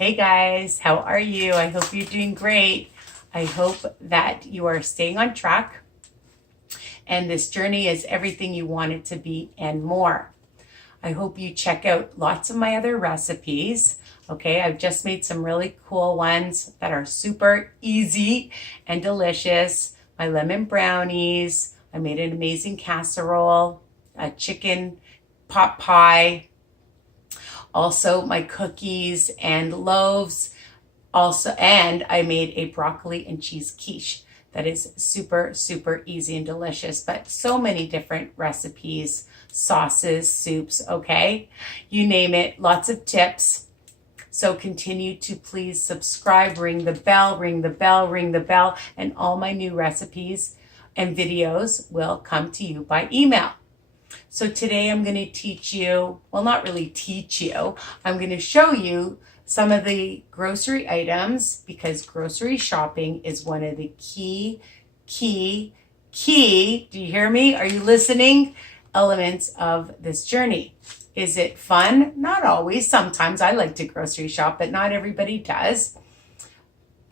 Hey guys, how are you? I hope you're doing great. I hope that you are staying on track and this journey is everything you want it to be and more. I hope you check out lots of my other recipes. Okay, I've just made some really cool ones that are super easy and delicious. My lemon brownies. I made an amazing casserole, a chicken pot pie, also my cookies and loaves. Also, and I made a broccoli and cheese quiche that is super, super easy and delicious, but so many different recipes, sauces, soups, okay? You name it, lots of tips. So continue to please subscribe, ring the bell, ring the bell, ring the bell, and all my new recipes and videos will come to you by email. So today I'm going to teach you, well, not really teach you, I'm going to show you some of the grocery items because grocery shopping is one of the key, do you hear me? Are you listening? Elements of this journey. Is it fun? Not always. Sometimes I like to grocery shop, but not everybody does.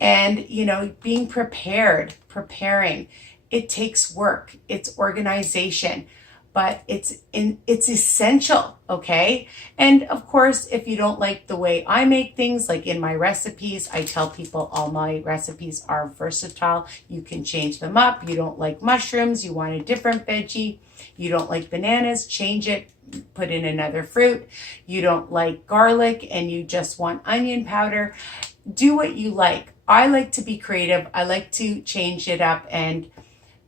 And, you know, being preparing, it takes work. It's organization. But it's essential, okay? And of course, if you don't like the way I make things, like in my recipes, I tell people all my recipes are versatile. You can change them up. You don't like mushrooms, you want a different veggie. You don't like bananas, change it, put in another fruit. You don't like garlic and you just want onion powder. Do what you like. I like to be creative. I like to change it up and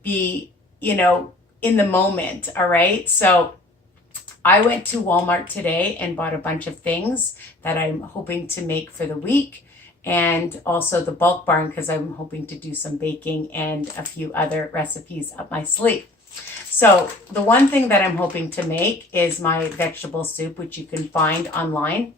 be, you know, in the moment, all right? So I went to Walmart today and bought a bunch of things that I'm hoping to make for the week, and also the bulk barn because I'm hoping to do some baking and a few other recipes up my sleeve. So the one thing that I'm hoping to make is my vegetable soup, which you can find online.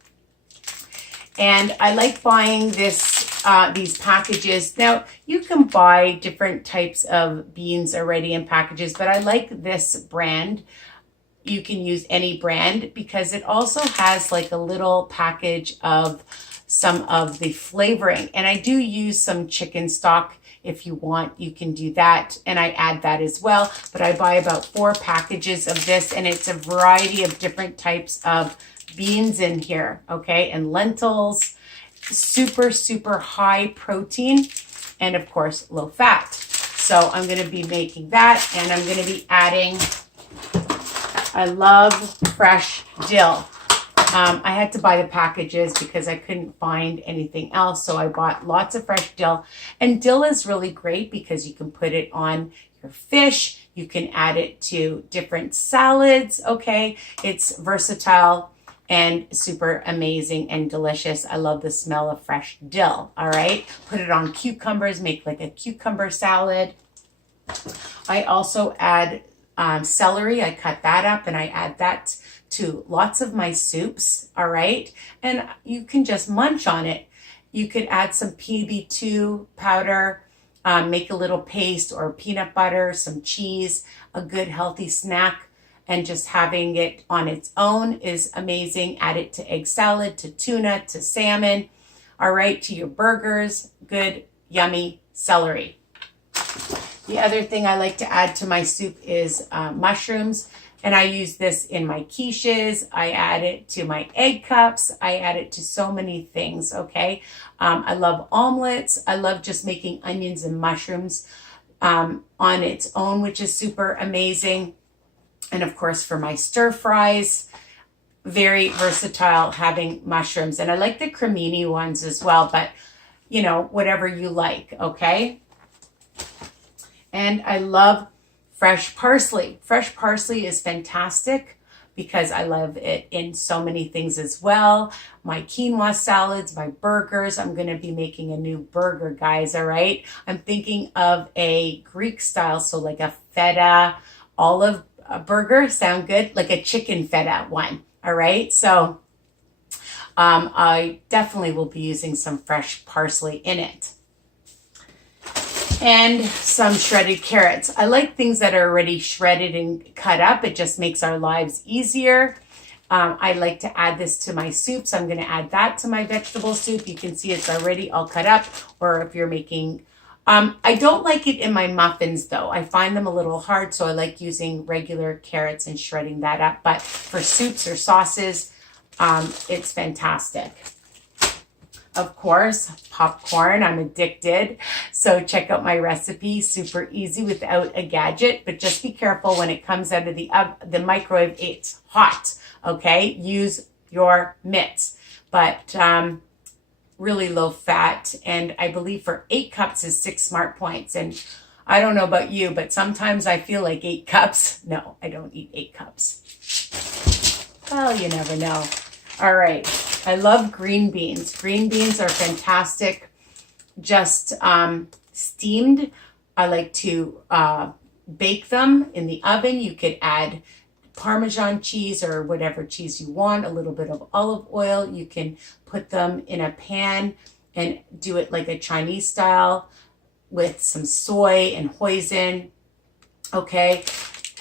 And I like buying these packages. Now, you can buy different types of beans already in packages, but I like this brand. You can use any brand because it also has like a little package of some of the flavoring. And I do use some chicken stock. If you want, you can do that. And I add that as well. But I buy about 4 packages of this, and it's a variety of different types of beans in here, okay? And lentils, super, super high protein, and of course, low fat. So I'm gonna be making that, and I'm gonna be adding, I love fresh dill. I had to buy the packages because I couldn't find anything else. So I bought lots of fresh dill. And dill is really great because you can put it on your fish. You can add it to different salads, okay? It's versatile and super amazing and delicious. I love the smell of fresh dill, all right? Put it on cucumbers, make like a cucumber salad. I also add celery. I cut that up and I add that to lots of my soups, all right? And you can just munch on it. You could add some PB2 powder, make a little paste or peanut butter, some cheese, a good healthy snack, and just having it on its own is amazing. Add it to egg salad, to tuna, to salmon, all right, to your burgers, good, yummy celery. The other thing I like to add to my soup is mushrooms. And I use this in my quiches. I add it to my egg cups. I add it to so many things, okay? I love omelets. I love just making onions and mushrooms on its own, which is super amazing. And of course, for my stir fries, very versatile having mushrooms. And I like the cremini ones as well, but you know, whatever you like, okay? And I love fresh parsley. Fresh parsley is fantastic because I love it in so many things as well. My quinoa salads, my burgers. I'm going to be making a new burger, guys, all right? I'm thinking of a Greek style, so like a feta olive burger. Sound good? Like a chicken feta one, all right? So I definitely will be using some fresh parsley in it. And some shredded carrots. I like things that are already shredded and cut up. It just makes our lives easier. I like to add this to my soup, so I'm going to add that to my vegetable soup. You can see it's already all cut up, or if you're making, I don't like it in my muffins though. I find them a little hard, so I like using regular carrots and shredding that up. But for soups or sauces, it's fantastic. Of course, popcorn, I'm addicted. So check out my recipe, super easy without a gadget, but just be careful when it comes out of the microwave, it's hot, okay? Use your mitts, but really low fat. And I believe for 8 cups is 6 smart points. And I don't know about you, but sometimes I feel like 8 cups. No, I don't eat 8 cups. Well, you never know. All right. I love green beans. Green beans are fantastic. Just steamed. I like to bake them in the oven. You could add Parmesan cheese or whatever cheese you want, a little bit of olive oil. You can put them in a pan and do it like a Chinese style with some soy and hoisin. Okay.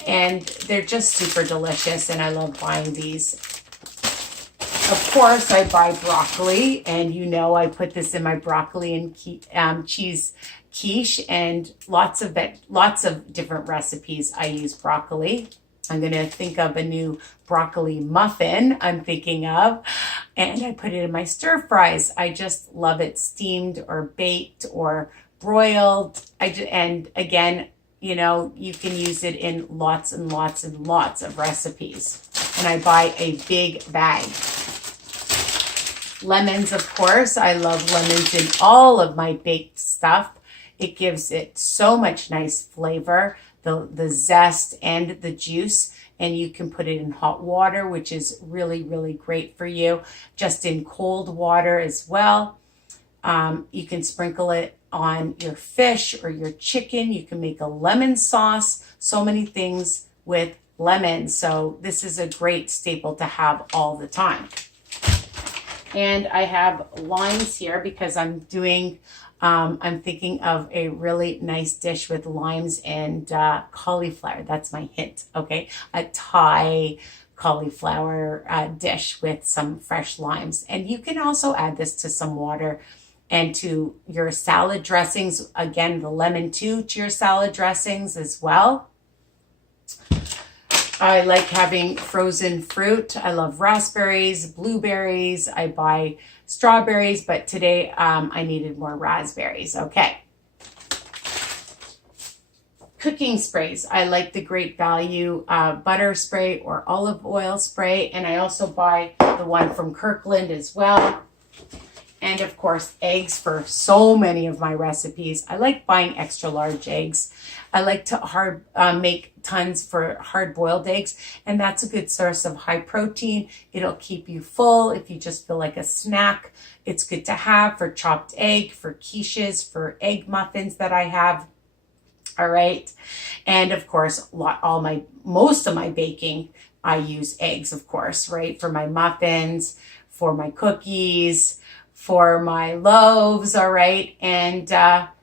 And they're just super delicious, and I love buying these. Of course, I buy broccoli, and you know I put this in my broccoli and cheese quiche, and lots of different recipes I use broccoli. I'm going to think of a new broccoli muffin I'm thinking of, and I put it in my stir fries. I just love it steamed or baked or broiled. And again, you know, you can use it in lots and lots and lots of recipes. And I buy a big bag. Lemons, of course. I love lemons in all of my baked stuff. It gives it so much nice flavor, the zest and the juice. And you can put it in hot water, which is really, really great for you. Just in cold water as well. You can sprinkle it on your fish or your chicken. You can make a lemon sauce. So many things with lemons. So this is a great staple to have all the time. And I have limes here because I'm thinking of a really nice dish with limes and cauliflower. That's my hint, okay? A Thai cauliflower dish with some fresh limes. And you can also add this to some water and to your salad dressings. Again, the lemon too, to your salad dressings as well. I like having frozen fruit. I love raspberries, blueberries. I buy strawberries, but today I needed more raspberries. Okay. Cooking sprays. I like the Great Value butter spray or olive oil spray. And I also buy the one from Kirkland as well. And of course, eggs for so many of my recipes. I like buying extra large eggs. I like to make tons for hard-boiled eggs, and that's a good source of high protein. It'll keep you full if you just feel like a snack. It's good to have for chopped egg, for quiches, for egg muffins that I have. All right, and of course, most of my baking, I use eggs, of course, right, for my muffins, for my cookies, for my loaves. All right, and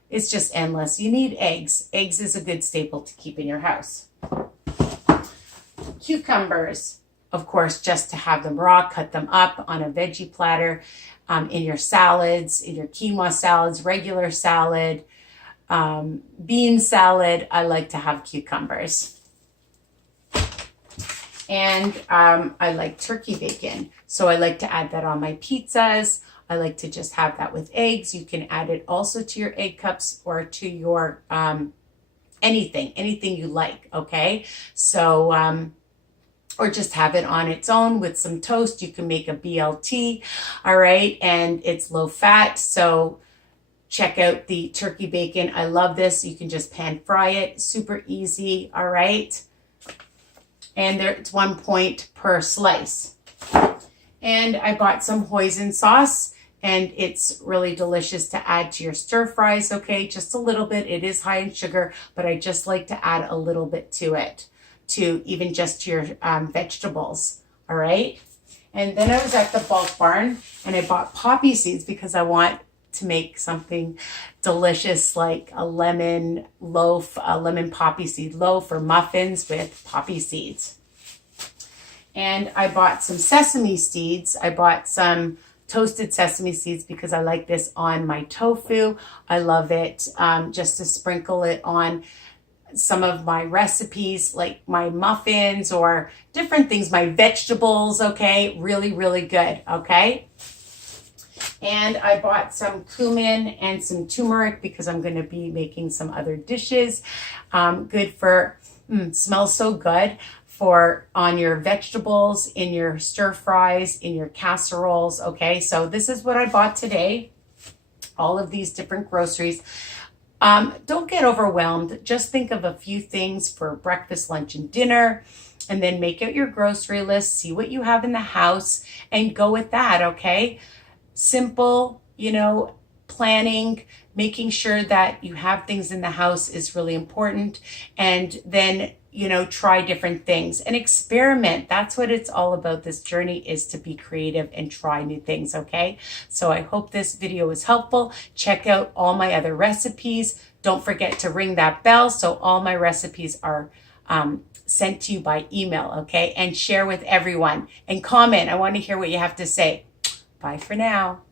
it's just endless. You need eggs. Eggs is a good staple to keep in your house. Cucumbers, of course, just to have them raw, cut them up on a veggie platter, in your salads, in your quinoa salads, regular salad, bean salad. I like to have cucumbers. And I like turkey bacon. So I like to add that on my pizzas. I like to just have that with eggs. You can add it also to your egg cups or to your anything you like, okay? So, or just have it on its own with some toast. You can make a BLT, all right? And it's low fat, so check out the turkey bacon. I love this. You can just pan fry it, super easy, all right? And it's 1 point per slice. And I bought some hoisin sauce, and it's really delicious to add to your stir fries, okay? Just a little bit. It is high in sugar, but I just like to add a little bit to it, to even just to your vegetables, all right? And then I was at the bulk barn, and I bought poppy seeds because I want to make something delicious like a lemon loaf, a lemon poppy seed loaf or muffins with poppy seeds. And I bought some sesame seeds. I bought some toasted sesame seeds because I like this on my tofu. I love it just to sprinkle it on some of my recipes, like my muffins or different things, my vegetables, okay? Really, really good, okay? And I bought some cumin and some turmeric because I'm going to be making some other dishes. Good for, smells so good for on your vegetables, in your stir fries, in your casseroles, okay? So this is what I bought today, all of these different groceries. Don't get overwhelmed. Just think of a few things for breakfast, lunch, and dinner, and then make out your grocery list, see what you have in the house, and go with that, okay? Simple, planning, making sure that you have things in the house is really important. And then, try different things and experiment. That's what it's all about. This journey is to be creative and try new things, okay? So I hope this video was helpful. Check out all my other recipes. Don't forget to ring that bell so all my recipes are sent to you by email, okay? And share with everyone and comment. I want to hear what you have to say. Bye for now.